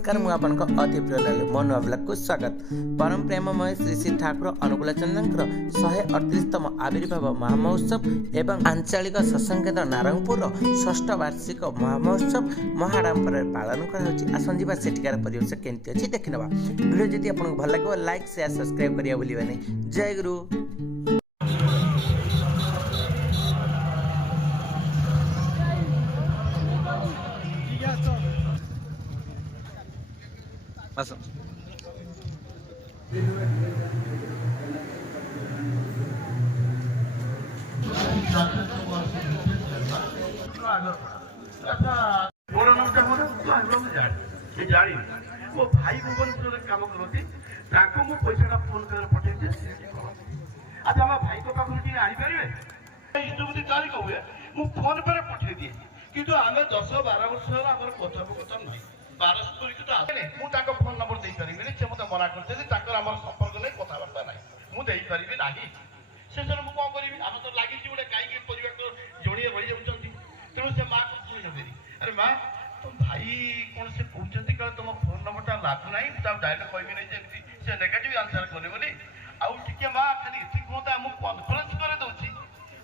नमस्कार मु आपनक अति प्रिय लाल मनु ब्लॉग को स्वागत। परम प्रेममय श्री श्री ठाकुर अनुकूल चंद्र 138तम आविर्भाव महामहोत्सव एवं आंचलिक सत्संग नारंगपुर 6ठ वार्षिक महामहोत्सव महाडाम्बर पालन कर सेठिकार परिवेश केमती अच्छी देखने वीडियो जदि आपको भल लगे लाइक शेयर सब्सक्राइब करिया भूलिबा नहीं। जय गुरु। Masuk. ମୋ ଭାଇ ଭୁବନେଶ୍ୱରରେ କାମ କରନ୍ତି ତାଙ୍କୁ ମୁଁ ପଇସାଟା ଫୋନ ପେରେ ପଠେଇଛି ଆଚ୍ଛା ଆମ ଭାଇଙ୍କ ପାଖରୁ ଟିକେ ଆଣିପାରିବେ ଇଷ୍ଟପତି ତାରିଖ ହୁଏ ମୁଁ ଫୋନ ପେରେ ପଠେଇ ଦିଏ କିନ୍ତୁ ଆମେ 10-12 ବର୍ଷ ହେଲା ଆମର କଥୋପକଥନ ନାହିଁ ପାରସ୍ପରିକତା ଆସେନି। ମୁଁ ତାଙ୍କ ଫୋନ ନମ୍ବର ଦେଇପାରିବିନି, ସେ ମୋତେ ମନା କରିଛନ୍ତି ତାଙ୍କର ଆମର ସମ୍ପର୍କ ନାହିଁ, କଥାବାର୍ତ୍ତା ନାହିଁ, ମୁଁ ଦେଇପାରିବି ନାହିଁ। ଶେଷରେ ମୁଁ କ'ଣ କରିବି? ଆମେ ତ ଲାଗିଛି ଗୋଟେ ଗାଈକି ପରିବାର ଜଣିଏ ରହିଯାଉଛନ୍ତି, ତେଣୁ ସେ ମାଆକୁ ଶୁଣି ନେବେନି। ଆରେ ମା ତମ ଭାଇ କ'ଣ ସେ କହୁଛନ୍ତି କାଳେ ତମ ଫୋନ ନମ୍ବରଟା ଲାଗୁନାହିଁ, ମୁଁ ତାକୁ ଡାଇରେକ୍ଟ କହିବି ନାହିଁ ଯେ ଏମିତି ସେ ନେଗେଟିଭ ଆନ୍ସର କଲେ ବୋଲି। ଆଉ ଟିକେ ମା ଖାଲି ଏତିକି କୁହନ୍ତା ମୁଁ କନଫରେନ୍ସ କରି ଦେଉଛି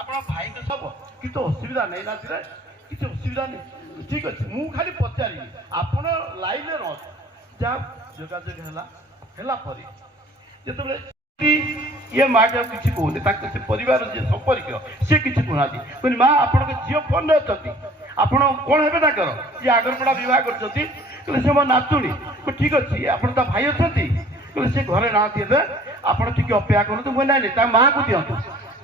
ଆପଣ ଭାଇଙ୍କ ସବ କିଛି ଅସୁବିଧା ନାହିଁ ନା, କିଛି ଅସୁବିଧା ନାହିଁ, ଠିକ ଅଛି ମୁଁ ଖାଲି ପଚାରିବି ଆପଣ ଲାଇନରେ ରହ। ଯାହା ଯୋଗାଯୋଗ ହେଲା ପରେ ଯେତେବେଳେ ଇଏ ମାଆଟା କିଛି କହୁନି, ତାଙ୍କ ସେ ପରିବାର ଯିଏ ସମ୍ପର୍କୀୟ ସେ କିଛି କହୁନାହାନ୍ତି, କହିଲି ମା ଆପଣଙ୍କ ଝିଅ ଫୋନରେ ଅଛନ୍ତି, ଆପଣ କ'ଣ ହେବେ ତାଙ୍କର? ଯିଏ ଆଗରପଡ଼ା ବିବାହ କରିଛନ୍ତି, କହିଲେ ସେ ମୋ ନାତୁଣୀ। ଠିକ ଅଛି ଆପଣ ତା ଭାଇ ଅଛନ୍ତି? କହିଲେ ସେ ଘରେ ନାହାନ୍ତି ଏବେ, ଆପଣ ଟିକେ ଅପେକ୍ଷା କରନ୍ତୁ। ମୁଁ ନାଇଁ ତା ମାଆକୁ ଦିଅନ୍ତୁ।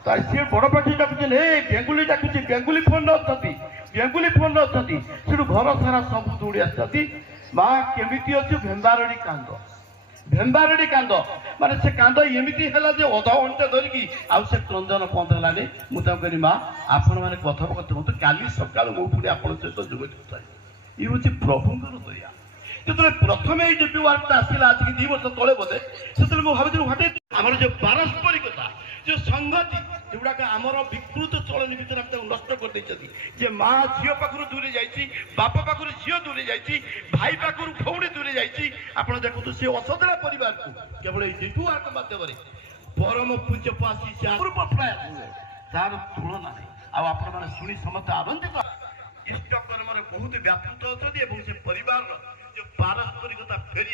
ସିଏ ବଡ଼ ପାଠି ଡାକୁଛନ୍ତି, ବେଙ୍ଗୁଲି ଡାକୁଛି, ବେଙ୍ଗୁଲି ଫୋନରେ ଅଛନ୍ତି, ବେଙ୍ଗୁଲି ଫୋନରେ ଅଛନ୍ତି। ସେଠୁ ଘର ସାରା ସବୁ ଦୌଡ଼ି ଆସିଛନ୍ତି। ମା କେମିତି ଅଛୁ? ଭେମ୍ବାରଡ଼ି କାନ୍ଦ, ଭେମ୍ବାରଡ଼ି କାନ୍ଦ। ମାନେ ସେ କାନ୍ଦ ଏମିତି ହେଲା ଯେ ଅଧଘଣ୍ଟା ଧରିକି ଆଉ ସେ କ୍ରନ୍ଦନ ବନ୍ଦ ହେଲାନି। ମୁଁ ତାଙ୍କୁ କହିଲି ମା ଆପଣମାନେ କଥୋପକଥନ ହୁଅନ୍ତୁ, କାଲି ସକାଳୁ ମୁଁ ପୁଣି ଆପଣଙ୍କ ସହିତ ଯୋଗାଯୋଗ କରିବି। ଇଏ ହେଉଛି ପ୍ରଭୁଙ୍କର ଦୟା। ଯେତେବେଳେ ପ୍ରଥମେ ଏଇ ଡିପି ୱାର୍କଟା ଆସିଲା ଆଜିକି 2 ବର୍ଷ ତଳେ ବୋଧେ, ସେତେବେଳେ ମୁଁ ଭାବିଥିଲି ହଠାତ୍ ଆମର ଯୋଉ ପାରସ୍ପରିକତା, ଯୋଉ ସଂଗତି, ଏଗୁଡ଼ାକ ଆମର ବିକୃତ ଚଳନୀ ଭିତରେ ଆମେ ତାକୁ ନଷ୍ଟ କରିଦେଇଛନ୍ତି। ଯେ ମା ଝିଅ ପାଖରୁ ଦୂରେଇ ଯାଇଛି, ବାପା ପାଖରୁ ଝିଅ ଦୂରେଇ ଯାଇଛି, ଭାଇ ପାଖରୁ ଭଉଣୀ ଦୂରେଇ ଯାଇଛି। ଆପଣ ଦେଖନ୍ତୁ ସେ ଅସଦରା ପରିବାରକୁ କେବଳ ଏଇ ଡିପି ୱାର୍କ ମାଧ୍ୟମରେ ପରମ ପୂଜ୍ୟ ପାଶି ପୂର୍ବ ପ୍ରୟାସ ତାର ତୁଳନା ନାହିଁ। ଆଉ ଆପଣମାନେ ଶୁଣି ସମସ୍ତେ ଆନନ୍ଦିତ। ଇଷ୍ଟକର୍ମରେ ବହୁତ ବ୍ୟାପୃତ ଅଛନ୍ତି ଏବଂ ସେ ପରିବାରର ଯୋଉ ପାରସ୍ପରିକତା ଫେରି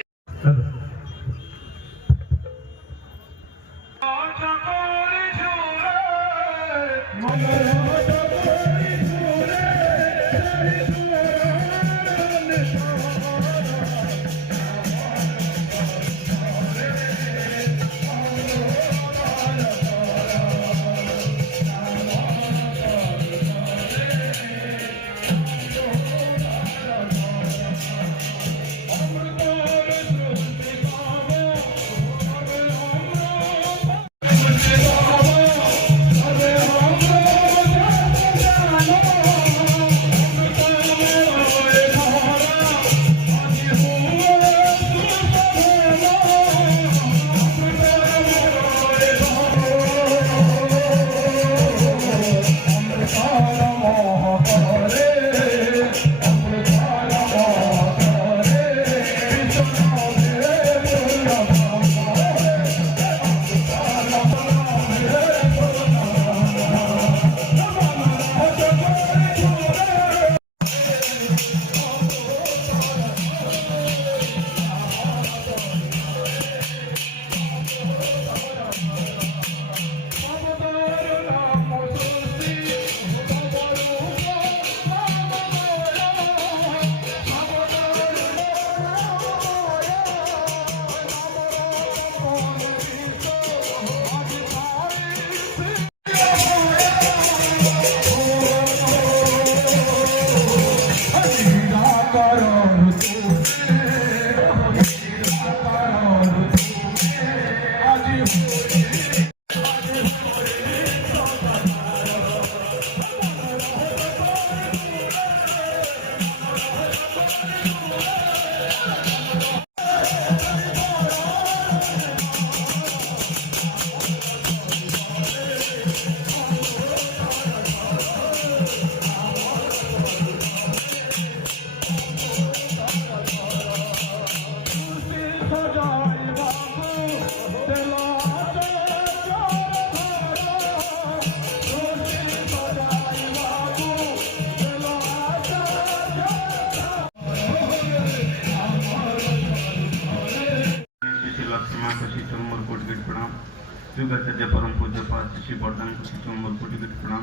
योगाचार्य परम पूज्य पास श्री बरदान को श्री चौम्बर कोटि कोटि प्रणाम।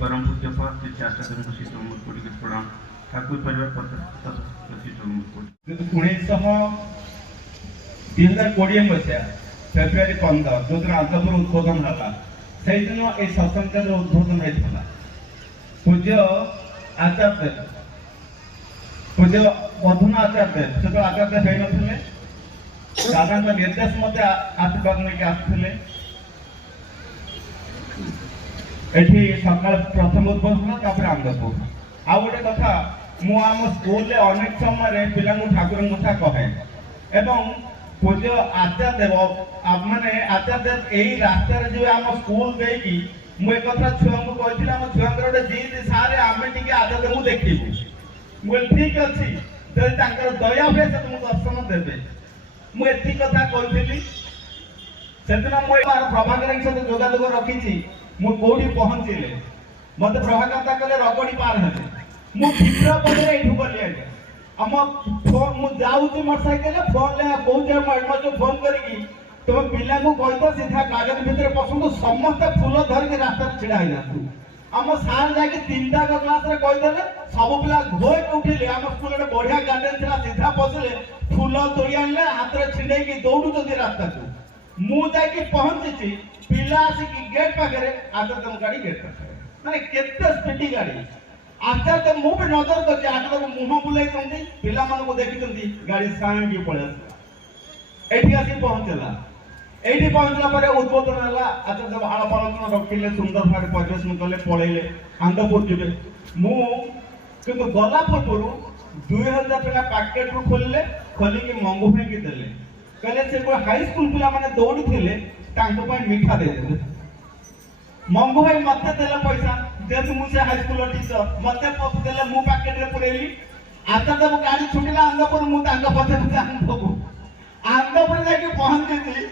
परम पूज्य पास श्री चाचाधन को श्री चौम्बर कोटि कोटि प्रणाम। ठाकुर परिवार पचास श्री चौम्बर कोटि 2020 मसीहा फेब्रुआरी 15 जो दिन आदपुर उद्बोधन है से दिन ये सत्संग उद्बोधन होता पूज्य आचार्य पूज्य मधुना आचार्य से आचार्य हो न दादा निर्देश मत आशीर्वाद नहीं आसते सका प्रथम उद्बोधन आंदपुर आ गए कथा मुझ स्कूल अनेक समय पिला ठाकुर कथा कहे एवं पूज्य आचार्य माने आचार्य यही रास्तार जो आम स्कूल देकी मुझे कथा छुआ को कही आम छुआ गोटे जिद सारे आम टे आचार्य को देखू मुझे ठीक अच्छी जब दया हुए से तुमको दर्शन देवे मुझे कथा कही से दिन मुझे प्रभाकर सहित जोगाजोग रखी मुझे पहुंचले मत प्रभाकर कले रगड़ी पार है मुझे गली जाऊँ मोटरसाइकेल फोन कौन फोन करके तुम पिला कह सीधा कागज भितर पसंद समस्त फूल धरिक रास्ता छिड़ा हो आम सार जाकि 3टा क्लास रे कहीदेले सब पिला घोई उठिले आम स्कूल रे बढ़िया गार्डन थिला सीधा पसले फूल तोड़ी आनले हाथ रे छिड़े की दौड़ुचंदी रास्ता को मु जाकि पहुंची पिला आसिक गेट पाखरे आदर तुम गाड़ी गेट पाखरे माने केते स्पीड गाड़ी आचार्य मु भी नजर कर आचार्य मुह बुलाई पिला को देखी गाड़ी साइड पड़े एठी आसी पहुंचला एठी पहुंचला पर उद्बोधन है आचार्य बाण पालन रखिले सुंदर भाव परिवेशन कले पड़े आंदपुर जीवे मु किंतु गला पूर्व 2000 टका पैकेट रु खोलले खोलिकी मंगू फेंकी देले कहले से को हाई स्कूल पिला माने दौड़ी थिले तांको पय मीठा दे देले मंगू भाई मते देले पैसा जेतु मुझे हाई स्कूल टीचर मते देले मु पैकेट रे पुरेली आता जब गाड़ी छुटिला आंदपुर मु तांका पछे पछे आंदपुर जाके पहुंची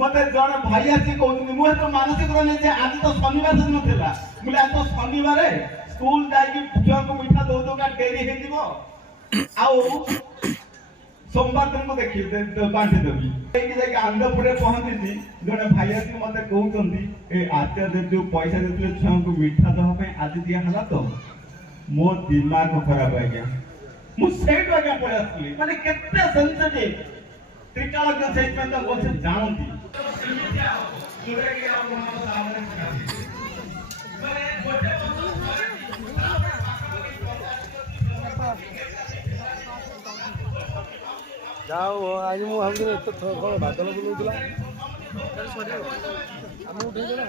मते जण भाई आसी कहउनी मु तो मानसिक रहले जे आज तो शनिवार दिन थिला मुले आज तो शनिवार स्कूल जाई छुआ को मीठा दो दो का डेरी हे दिबो आउ सोमवार दिन को देखी बांटी देवी जाके आंदपुर पहुंची जड़े भाई आसी मत कहते ए आचार्य जो पैसा देते छुआ को मीठा दवा आज दिहला तो मो दिमाग खराब आ गया मुझे आगे पड़े आसली माने केते सेंसिटिव त्रिकाल के सहित में तो बोलते जानती जाओ आज मु हम तो बादल बुलूला हम उठेला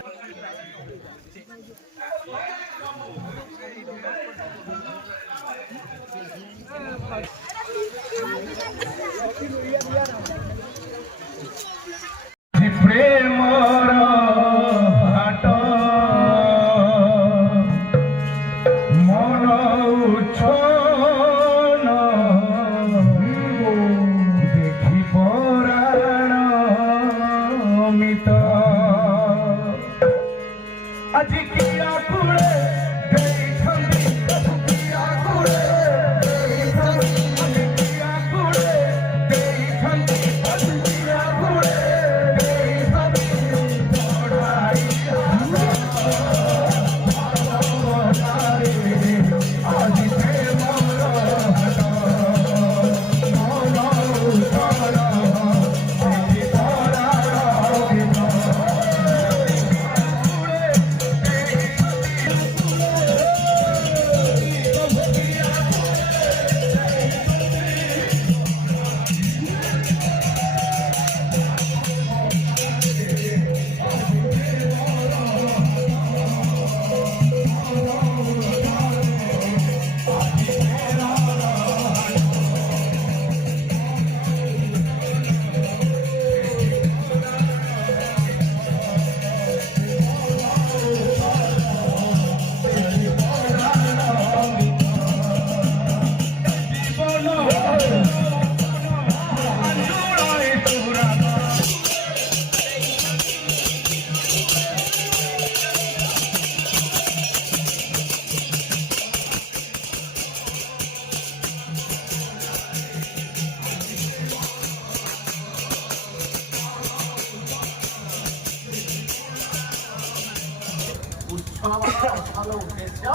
ଛୁଆମାନଙ୍କର ଅସଲ ଉଦ୍ଦେଶ୍ୟ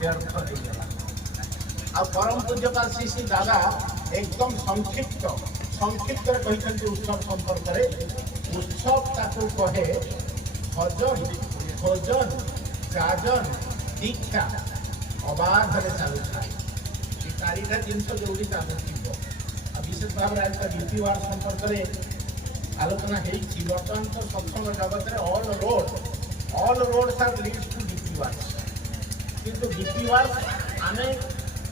ବ୍ୟର୍ଥ ହେଇଗଲା। ଆଉ ପରମ ପୂଜ୍ୟପାଳ ଶ୍ରୀ ଶ୍ରୀ ଦାଦା ଏକଦମ ସଂକ୍ଷିପ୍ତରେ କହିଛନ୍ତି ଉତ୍ସବ ସମ୍ପର୍କରେ। ଉତ୍ସବ ତାକୁ କହେ ଭଜନ, ଭୋଜନ, ଗାଜନ, ଦୀକ୍ଷା ଅବାଧରେ ଚାଲୁଥାଏ। ଏ ଚାରିଟା ଜିନିଷ ଯୋଉଠି ଚାଲୁଥିବ। ଆଉ ବିଶେଷ ଭାବରେ ଆଜି ଡିପି ୱାର୍ଡ ସମ୍ପର୍କରେ ଆଲୋଚନା ହେଇଛି। ବର୍ତ୍ତମାନ ତ ସତ୍ସଙ୍ଗ ଜଗତରେ ଅଲ୍ ରୋଡ୍ସ ଆର୍ ଲିଡ୍ସ ଟୁ ଡିପି ୱାର୍ଡ। କିନ୍ତୁ ଡିପି ୱାର୍ଡ ଆମେ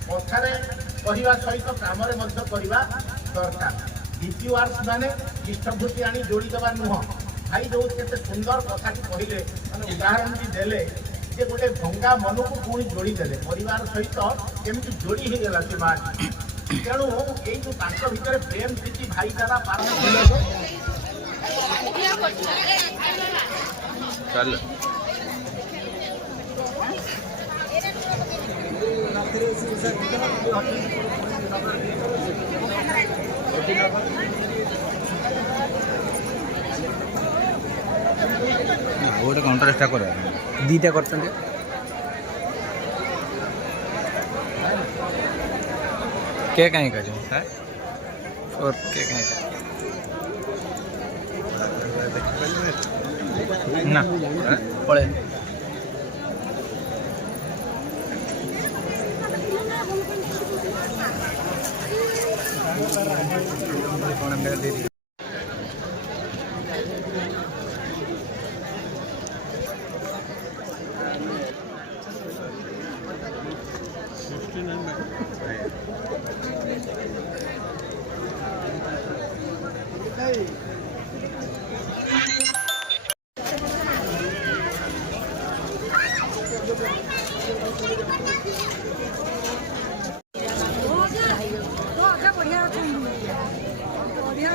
କଥାରେ କହିବା ସହିତ କାମରେ ମଧ୍ୟ କରିବା ଦରକାର। ଡିପି ୱାର୍ଡ ମାନେ ପୃଷ୍ଠଭୂତି ଆଣି ଯୋଡ଼ିଦେବା ନୁହଁ। ଭାଇ ଯୋଉ କେତେ ସୁନ୍ଦର କଥାଟି କହିଲେ, ମାନେ ଉଦାହରଣଟି ଦେଲେ ଯେ ଗୋଟେ ଭଙ୍ଗା ମନକୁ ପୁଣି ଯୋଡ଼ିଦେଲେ, ପରିବାର ସହିତ କେମିତି ଯୋଡ଼ି ହେଇଗଲା ସେ ମା। ତେଣୁ ଏଇ ଯୋଉ ତାଙ୍କ ଭିତରେ ପ୍ରେମ ପ୍ରୀତି ଭାଇଚାରା ଚାଲ ଗୋଟେ କଣ୍ଟ୍ରାଷ୍ଟଟା କରିବା ଦୁଇଟା କରୁଛନ୍ତି। के कहीं का जो है और के कहीं का ना पड़े ବଢ଼ିଆ